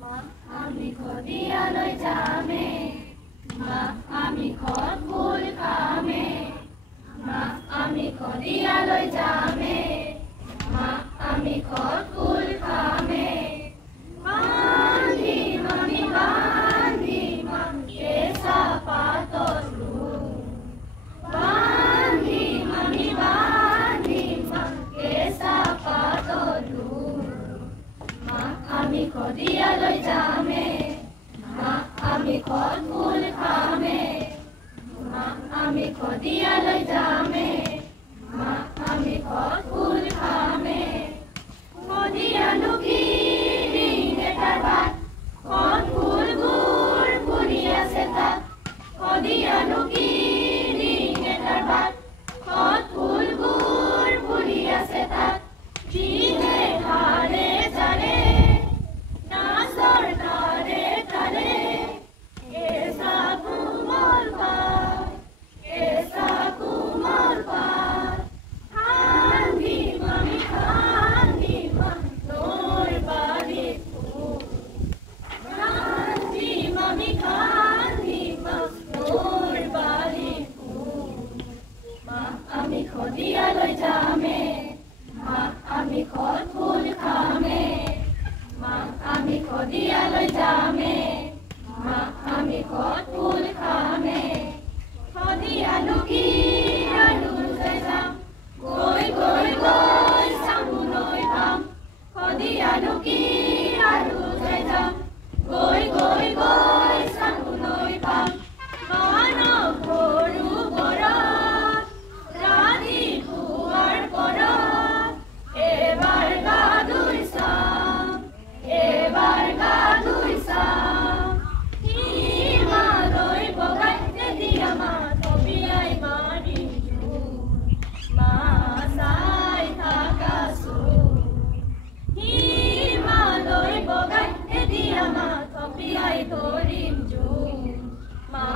মা আমি খদিয়ালৈ যামে, মা আমি ঘৰ ফুল খামে, মা আমি খদিয়ালৈ যামে, মা আমি ঘৰ ফুল খামে। বান্ধিম আমি বান্ধিম কেঁচা পাতৰ ৰুম, বান্ধিম আমি বান্ধিম কেঁচা পাতৰ ৰুম। মা আমি খদিয়ালৈ যামে, মা আমি ঘৰ ফুল খামে, মা আমি খদিয়ালৈ যামে, মা আমি ঘৰ ফুল খামে। খদিয়ানো কি দিন এটাৰ বাট, ঘৰ ফুলবোৰ ফুলি আছে তাত। খদিয়ানো কি দিন এটাৰ বাট, ঘৰ ফুলবোৰ ফুলি আছে তাত। যিহে ধাৰে ধাৰে নাচৰ তাৰে তাৰে, কেঁচা কোমল পাত, কেঁচা কোমল পাত। বান্ধিম আমি বান্ধিম নৈৰ বাৰীত ফুল, বান্ধিম আমি বান্ধিম নৈৰ বাৰীত ফুল। মা আমি খদিয়ালৈ যামে, মা আমি ঘৰ ফুল খামে, মা আমি খদিয়ালৈ যামে, মা আমি ঘৰ ফুল খামে। খদিয়ানো কি আৰু লৈ যাম, গৈ গৈ গৈ চামু নৈ পাম। খদিয়ানো কি আৰু লৈ যাম, গৈ গৈ গৈ চামু নৈ পাম। মানৱ সৰু বৰত ৰাতিপুৱাৰ পৰত, এবাৰ গা ধুই চাম, এবাৰ গা ধুই চাম। হিমালয় বগাই তেতিয়া মা থপিয়াই মাৰিম জোৰ, মা চাই থাকাচোন। হিমালয় বগাই তেতিয়া মা থপিয়াই ধৰিম জোৰ, মা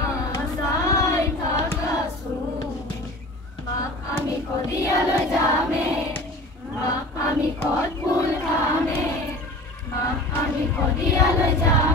চাই থাকাচোন। মা আমি খদিয়ালৈ যামে, মা আমি ঘৰ ফুল খামে, মা আমি খদিয়ালৈ যাম।